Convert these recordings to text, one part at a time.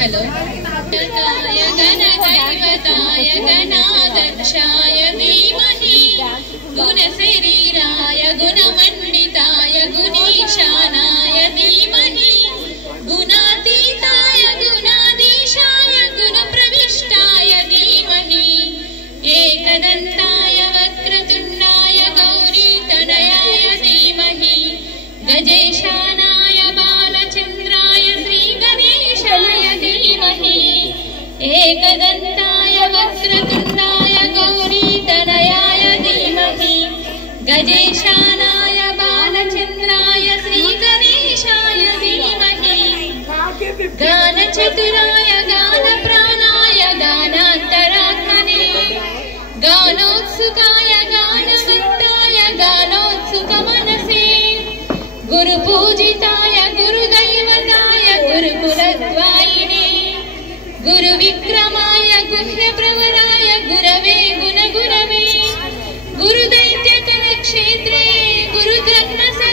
Hello गणदैवताय गणाध्यक्षाय धीमहि गुणशरीराय गुणमण्डिताय गुणीशानाय धीमहि गुणातीताय गुणाधीशाय गुणप्रविष्टाय धीमहि एकदन्ताय वक्रतुण्डाय गौरीतनयाय धीमहि गजेशानाय बालचन्द्राय श्रीगणेशाय धीमहि एकदन्ताय वक्रतुण्डाय गौरीतनयाय धीमहि गजेशानाय बालचन्द्राय श्रीगणेशाय धीमहि गानचतुराय गानप्राणाय गानान्तरात्मने गानोत्सुकाय गानवन्ताय गानोत्सुकमनसे गुरुपूजिताय गुरुदैवताय गुरुकुलद्वायिने गुरुविक्रमाय गुह्यप्रवराय गुरवे गुणगुरवे गुरुदैत्यकरक्षेत्रे गुरुधर्मसदाराध्याय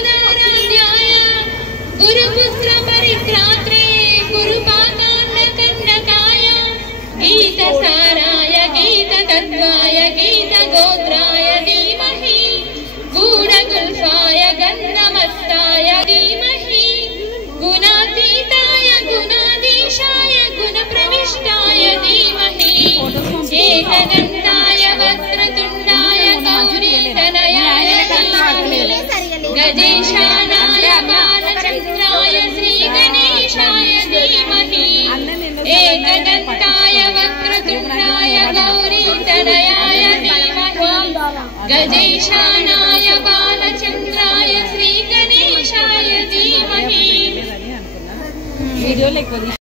गुरुपुत्रपरित्रात्रे गुरुपाताण्डकण्डकाय गीतसाराय गीततत्त्वाय गीतगोत्राय धीमहि गूढगुल्फाय गन्धमस्ताय धीमहि गुणातीताय गुणाधीशाय गुणप्रविष्टाय धीमहि एकदन्ताय वक्रतुण्डाय गौरीतनयाय धीमहि गजेशानाय बालचन्द्राय श्रीगणेशाय धीमहि एकदन्ताय वक्रतुण्डाय गौरीतनयाय धीमहि गजेशानाय बालचन्द्राय श्रीगणेशाय धीमहि।